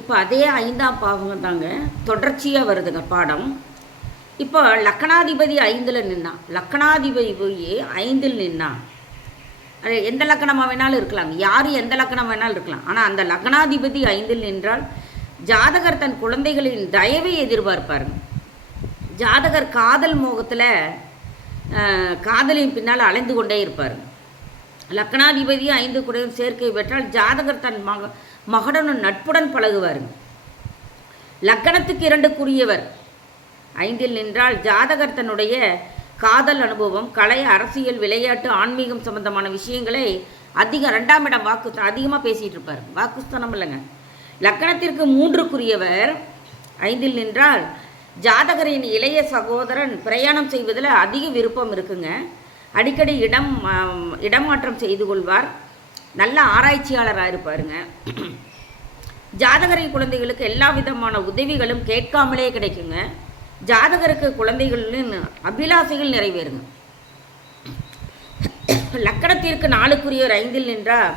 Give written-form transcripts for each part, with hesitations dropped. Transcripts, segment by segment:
இப்போ அதே 5ஆம் பாவம் தாங்க தொடர்ச்சியாக வருதுங்க பாடம். இப்போ லக்கணாதிபதி 5ல் நின்னான், லக்கணாதிபதி போய் 5ல் நின்னான். அது எந்த லக்கணமாக வேணாலும் இருக்கலாம், யார் எந்த லக்கணம் வேணாலும் இருக்கலாம். ஆனால் அந்த லக்கணாதிபதி 5ல் நின்றால் ஜாதகர் தன் குழந்தைகளின் தயவை எதிர்பார்ப்பாருங்க. ஜாதகர் காதல் மோகத்தில் காதலின் பின்னால் அலைந்து கொண்டே இருப்பார். லக்கணாதிபதி 5 குடையும் சேர்க்கை பெற்றால் ஜாதகர் தன் மகனுடன் நட்புடன் பழகுவாருங்க. லக்கணத்துக்கு 2 5ல் நின்றால் ஜாதகர் தன்னுடைய காதல் அனுபவம், கலை, அரசியல், விளையாட்டு, ஆன்மீகம் சம்பந்தமான விஷயங்களை 2ஆம் இடம் அதிகமாக பேசிகிட்டு இருப்பார். வாக்குஸ்தானம் இல்லைங்க. லக்கணத்திற்கு 3 5ல் நின்றால் ஜாதகரின் இளைய சகோதரன் பிரயாணம் செய்வதில் அதிக விருப்பம் இருக்குங்க. அடிக்கடி இடமாற்றம் செய்து கொள்வார். நல்ல ஆராய்ச்சியாளராக இருப்பாருங்க. ஜாதகரின் குழந்தைகளுக்கு எல்லா விதமான உதவிகளும் கேட்காமலே கிடைக்குங்க. ஜாதகருக்கு குழந்தைகளின் அபிலாசைகள் நிறைவேறுங்க. லக்கணத்திற்கு 4 5ல் நின்றால்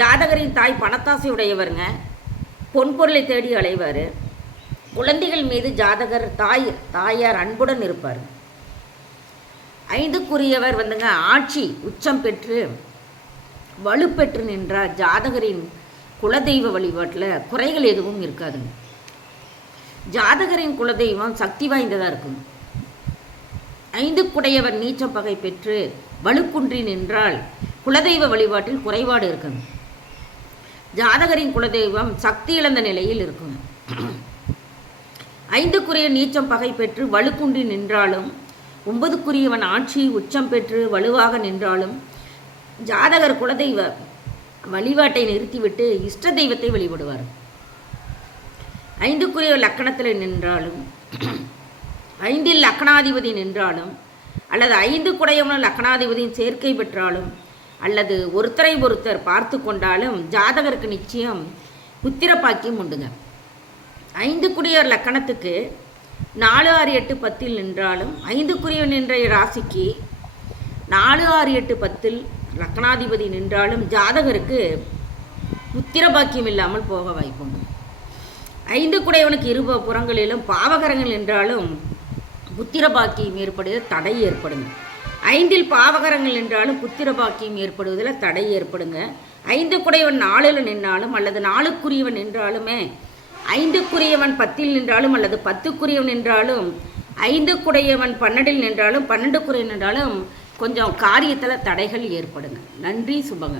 ஜாதகரின் தாய் பணத்தாசை உடையவருங்க. பொன்பொருளை தேடி அலைவார். குழந்தைகள் மீது ஜாதகர் தாயார் அன்புடன் இருப்பார். 5 ஆட்சி உச்சம் பெற்று வலுப்பெற்று நின்றால் ஜாதகரின் குலதெய்வ வழிபாட்டில் குறைகள் எதுவும் இருக்காதுங்க. ஜாதகரின் குலதெய்வம் சக்தி வாய்ந்ததாக இருக்கும். 5 நீச்சம் பகை பெற்று வலுக்குன்றி நின்றால் குலதெய்வ வழிபாட்டில் குறைபாடு இருக்குங்க. ஜாதகரின் குலதெய்வம் சக்தி இழந்த நிலையில் இருக்கும். 5 நீச்சம் பகை பெற்று வலுக்குன்றி நின்றாலும் 9 ஆட்சி உச்சம் பெற்று வலுவாக நின்றாலும் ஜாதகர் குலதெய்வ வழிபாட்டை நிறுத்திவிட்டு இஷ்ட தெய்வத்தை வழிபடுவார். 5 லக்கணத்தில் நின்றாலும் 5ல் லக்கணாதிபதி நின்றாலும் அல்லது 5 லக்கணாதிபதியின் சேர்க்கை பெற்றாலும் அல்லது ஒருத்தரை ஒருத்தர் பார்த்து கொண்டாலும் ஜாதகருக்கு நிச்சயம் புத்திர பாக்கியம் உண்டுங்க. 5 லக்கணத்துக்கு 4 6 8 10ல் நின்றாலும் 5 நின்ற ராசிக்கு 4 6 8 10ல் லக்கணாதிபதி நின்றாலும் ஜாதகருக்கு புத்திர பாக்கியம் இல்லாமல் போக வாய்ப்புண்டு. 5 இரு புறங்களிலும் பாவகரங்கள் நின்றாலும் புத்திர பாக்கியம் ஏற்படுவதில் தடை ஏற்படுங்க. 5ல் பாவகரங்கள் நின்றாலும் புத்திர பாக்கியம் ஏற்படுவதில் தடை ஏற்படுங்க. 5 4ல் நின்றாலும் அல்லது 4 நின்றாலுமே 5 10ல் நின்றாலும் அல்லது 10 நின்றாலும் 5 12ல் நின்றாலும் 12 நின்றாலும் கொஞ்சம் காரியத்தில் தடைகள் ஏற்படுங்க. நன்றி, சுபங்க.